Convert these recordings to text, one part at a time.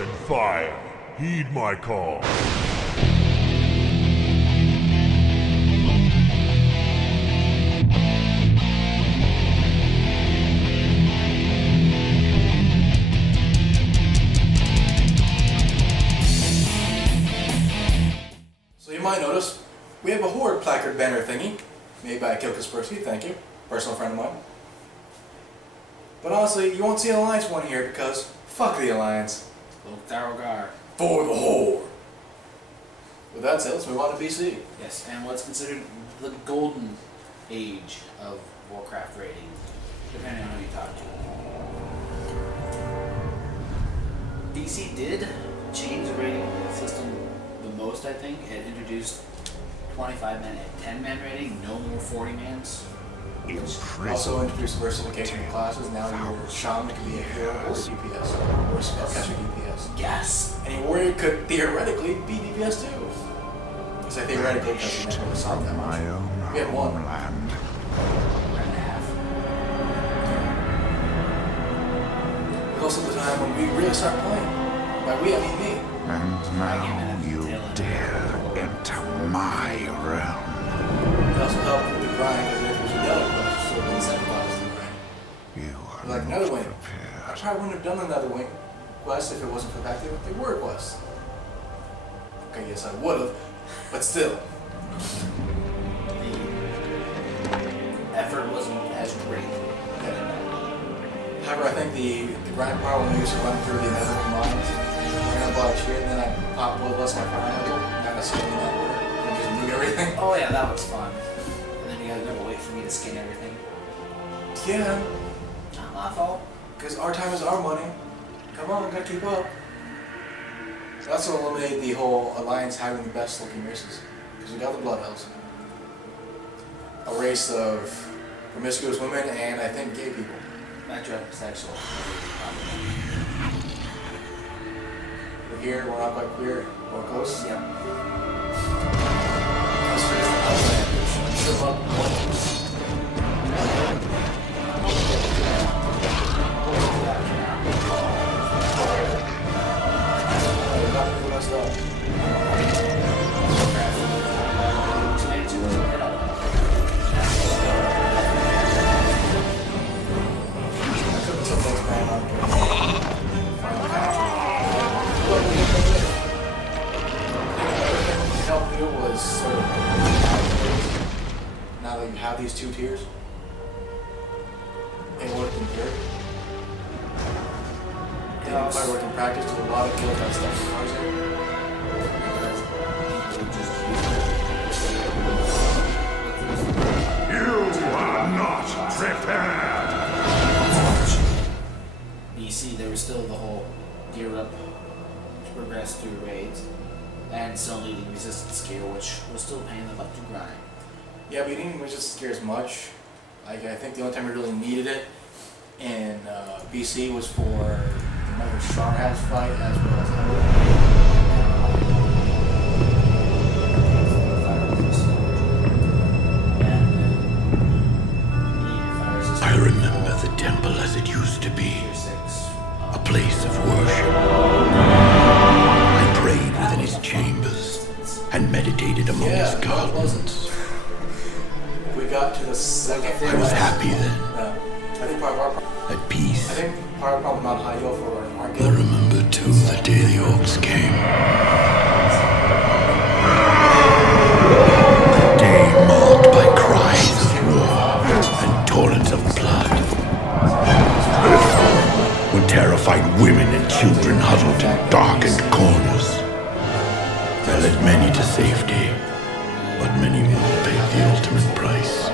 and fire. Heed my call. So you might notice, we have a Horde placard banner thingy, made by Kilkaspersky, thank you, personal friend of mine. But honestly, you won't see an Alliance one here because, fuck the Alliance. Tharogar. For the Horde! With that said, let's move on to BC. Yes, and what's considered the golden age of Warcraft rating, depending on who you talk to. BC did change the rating system the most, I think. It introduced 25 man and 10 man rating, no more 40 mans. Also introduced diversification of classes. Now your shaman can be a hero or DPS, or spellcaster DPS. Yes! And your warrior could theoretically be DPS too. I say theoretically because we never saw that much. We had one. And a half. It was also the time when we really started playing. By we, I mean me. And now you dare enter my realm. It also helped with the grind because it was a yellow quest, so it incentivized the grind. You are Like not another wing. prepared. I probably wouldn't have done another wing quest if it wasn't for the fact that they were quests. Okay, yes, I would have, but still. The effort wasn't as great. However, I think the grind part when we used to run through the nether mines, we're gonna buy shit, and then I pop bloodlust my fire handle, not necessarily in that order, and just nuke everything. Oh yeah, that was fun. And then you guys never wait for me to skin everything. Yeah, Not my fault. because our time is our money. Come on, gotta keep up. So that's what eliminated the whole Alliance having the best looking races. Because we got the Blood Elves. A race of promiscuous women and I think gay people. Metrosexual. We're here, we're not quite queer, we're close. Yep. Us for the Outlanders. I'm sure about one. Now that you have these two tiers, it worked in theory. It didn't quite work in practice to a lot of people that stuff in cars here. You are not prepared! BC, there was still the whole gear up to progress through raids, and still needing resistance gear, which was still a pain in the butt to grind. Yeah, but you didn't resist gear as much. Like, I think the only time we really needed it in BC was for the Mother Stronghouse fight as well as I remember the temple as it used to be, a place of worship. I prayed within its chambers and meditated among its gardens. we got to the second. I was happy then, I think part of our problem. at peace. I think part of the problem not high for our I guild. remember too the day the orcs came. A day marked by cries of war and torrents of blood. When terrified women and children huddled in darkened corners. I led many to safety, but many more paid the ultimate price.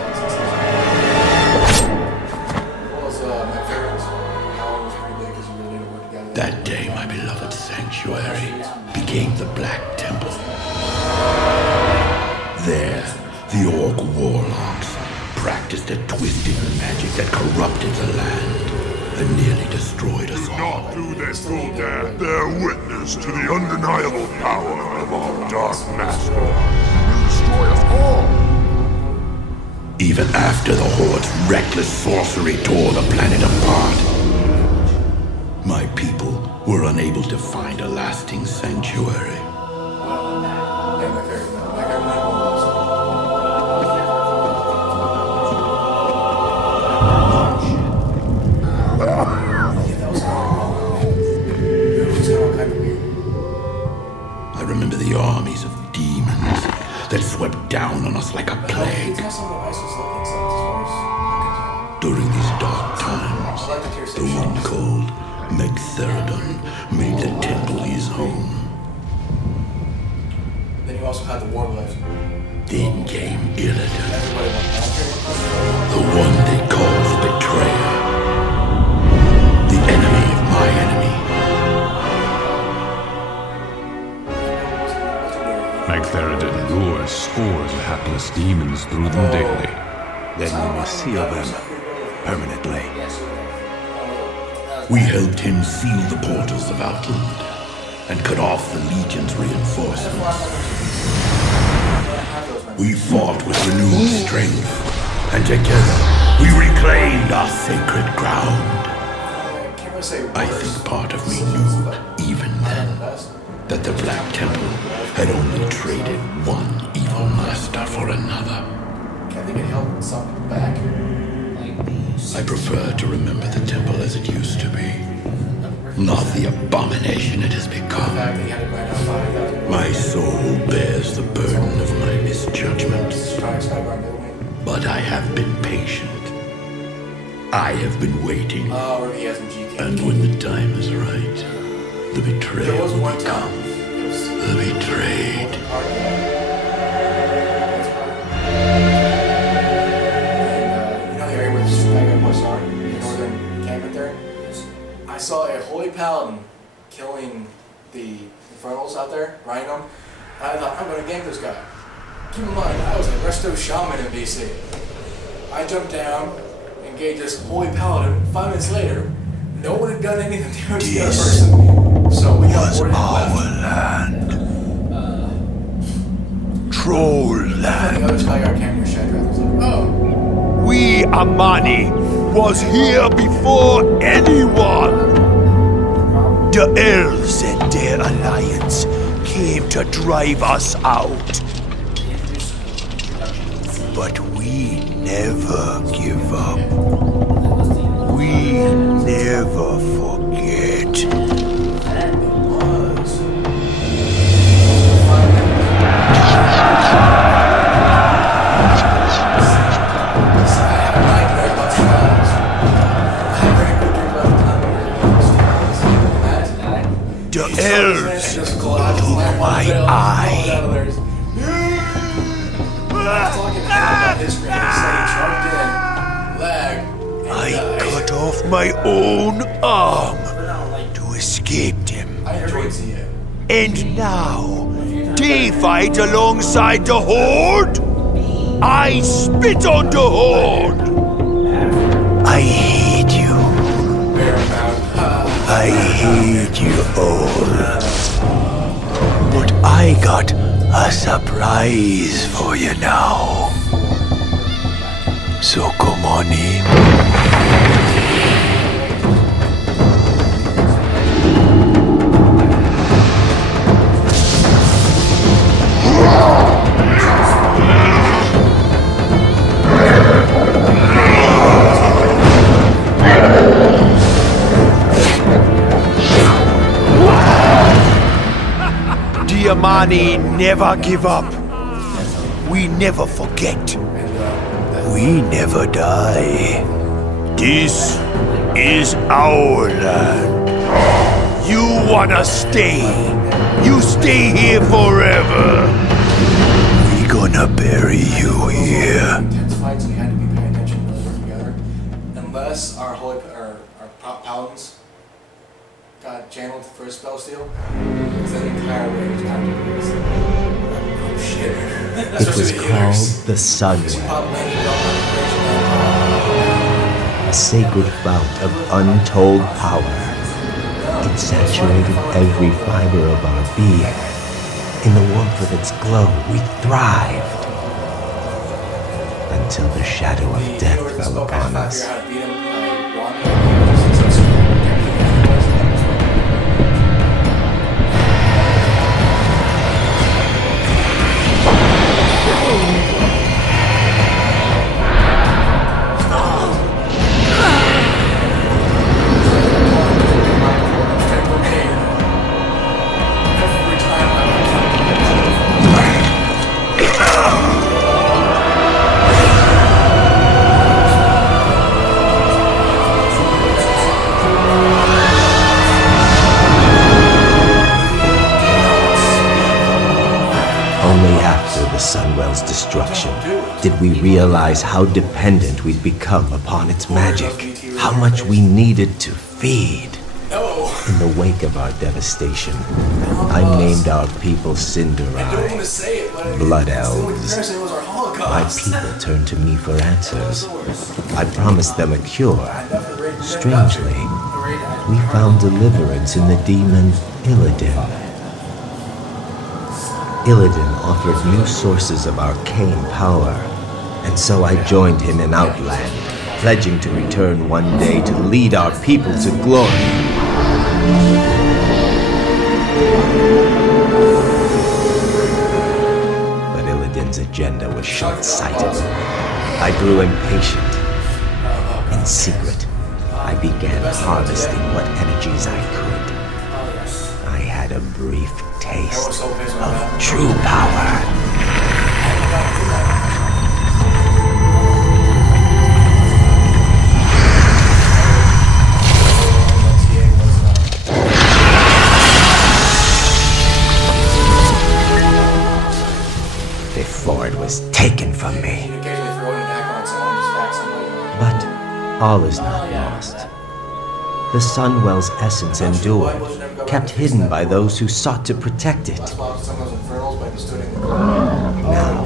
What was my favorites? Howard was pretty big because we really didn't work together. That day, my beloved sanctuary became the Black Temple. There, the orc warlocks practiced a twisted magic that corrupted the land and nearly destroyed us all. Not through this full death, bear witness to the undeniable power of our Dark Master. He will destroy us all! Even after the Horde's reckless sorcery tore the planet apart, My people were unable to find a lasting sanctuary. Yeah, my favorite. My favorite one was. Yeah, that was all kind of weird. I remember the armies of demons that swept down on us like a plague. During these dark times, the one called Megtheridon made the temple his home. Then you also had the Warblades. Then came Illidan, the one they call the Betrayer, the enemy of my enemy. Megtheridon lures scores of hapless demons through them daily. Then we must seal them permanently. We helped him seal the portals of Outland and cut off the Legion's reinforcements. We fought with renewed strength, and together we reclaimed our sacred ground. I think part of me knew, even then, that the Black Temple had only traded one evil master for another. Can't think it held something back. I prefer to remember the temple as it used to be, not the abomination it has become. My soul bears the burden of my misjudgments, but I have been patient. I have been waiting, and when the time is right, the betrayer will become the betrayed. I saw a holy paladin killing the infernals out there, riding them. And I thought, I'm going to gank this guy. Keep in mind, I was a resto shaman in BC. I jumped down, engaged this holy paladin. 5 minutes later, no one had done anything to the other person. So we got boarded and left. Land. Troll land. The other guy got camera shed. I was like, oh. We Amani was here before anyone. The elves and their alliance came to drive us out. But we never give up. We never forget. The elves took my eye. I cut off my own arm to escape them. And now, they fight alongside the Horde? I spit on the Horde! I hate you. I hate you all. But I got a surprise for you now. So come on in. Diamani never give up. We never forget. We never die. This is our land. You wanna stay. You stay here forever. We gonna bury you here. Intense fights, we had to be paying attention to work together. Unless our paladins got channeled for a spell steal, because that entire range had to be oh shit. It was called the Sun, a sacred fount of untold power. It saturated every fiber of our being. In the warmth of its glow, we thrived. Until the shadow of death fell upon us. Sunwell's destruction did we realize how dependent we'd become upon its magic, how much we needed to feed. In the wake of our devastation, I named our people Cinderai, Blood Elves. My people turned to me for answers. I promised them a cure. Strangely, we found deliverance in the demon Illidan. Illidan offered new sources of arcane power, and so I joined him in Outland, pledging to return one day to lead our people to glory. But Illidan's agenda was short-sighted. I grew impatient. In secret, I began harvesting what energies I could. I had a brief taste of true power. Before it was taken from me. But all is not lost. The Sunwell's essence endured, kept hidden by those who sought to protect it. Now,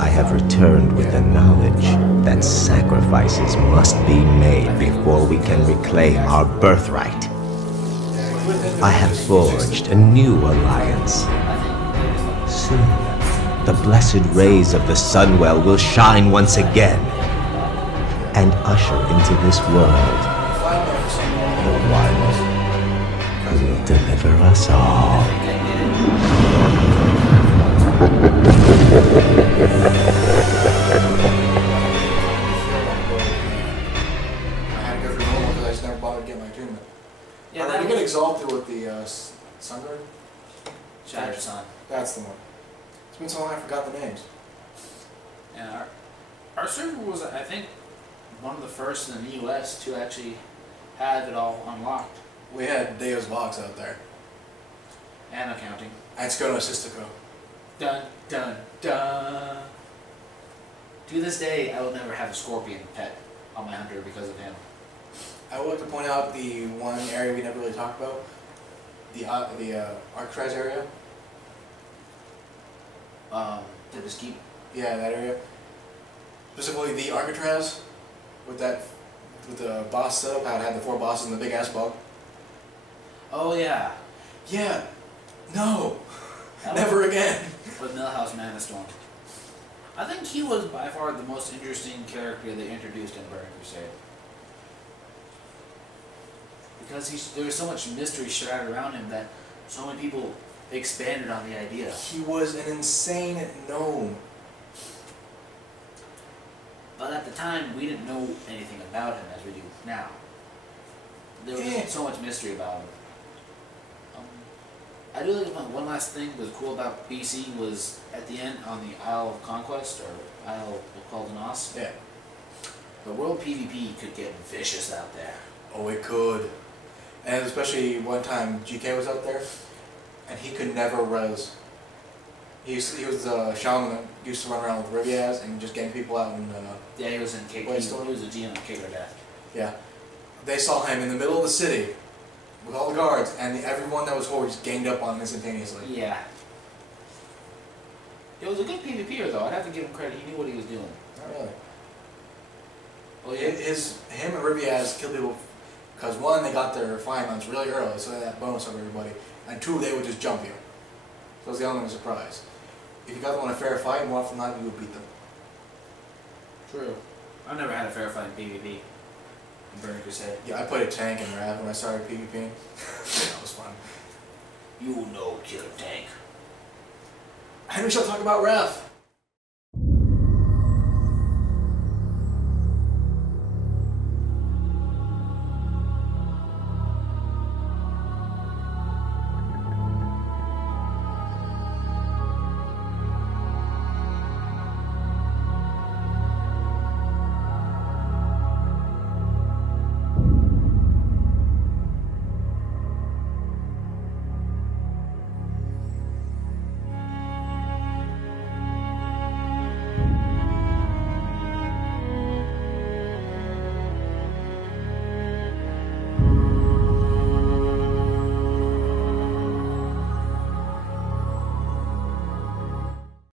I have returned with the knowledge that sacrifices must be made before we can reclaim our birthright. I have forged a new alliance. Soon, the blessed rays of the Sunwell will shine once again and usher into this world the one who will deliver us all. I had to go through normal because I just never bothered to get my attunement. Yeah, did you get exalted with the Sunbird? Shattered Sun. That's the one. It's been so long I forgot the names. Yeah, our server was, I think, one of the first in the US to actually have it all unlocked. We had Deus Vox out there. And accounting. And Skono Sistico. Dun, dun, dun. To this day, I will never have a scorpion pet on my hunter because of him. I would like to point out the one area we never really talked about. The Arctraz area. To just keep. Yeah, that area. Specifically the Arcatraz with the boss setup, how it had the 4 bosses and the big ass bug. Oh yeah. Yeah. No. Never again. With Millhouse Manastorm. I think he was by far the most interesting character they introduced in Burning Crusade. Because there was so much mystery shrouded around him that so many people expanded on the idea. He was an insane gnome. But at the time, we didn't know anything about him as we do now. There was just so much mystery about him. I do think one last thing that was cool about BC was at the end on the Isle of Conquest, or Isle of Caldenas. Yeah. The world PvP could get vicious out there. Oh, it could. And especially one time GK was out there, and he could never res. He was a shaman that used to run around with Riviaz and just getting people out and yeah, he was in Cape. He was a GM of Cape or Death. Yeah. They saw him in the middle of the city with all the guards, and everyone that was forward just ganged up on him instantaneously. Yeah. It was a good PvPer though. I'd have to give him credit. He knew what he was doing. Not really. Well, yeah. Him and Riviaz killed people because 1, they got their flying mounts really early, so they had that bonus over everybody, and 2, they would just jump you. So it was the element of surprise. If you got them on a fair fight, more often than not, you would beat them. True. I've never had a fair fight in PvP in Burning Crusade. Yeah, I played a tank in Rav when I started PvPing. That was fun. You know, kill a tank. And we shall talk about Rav.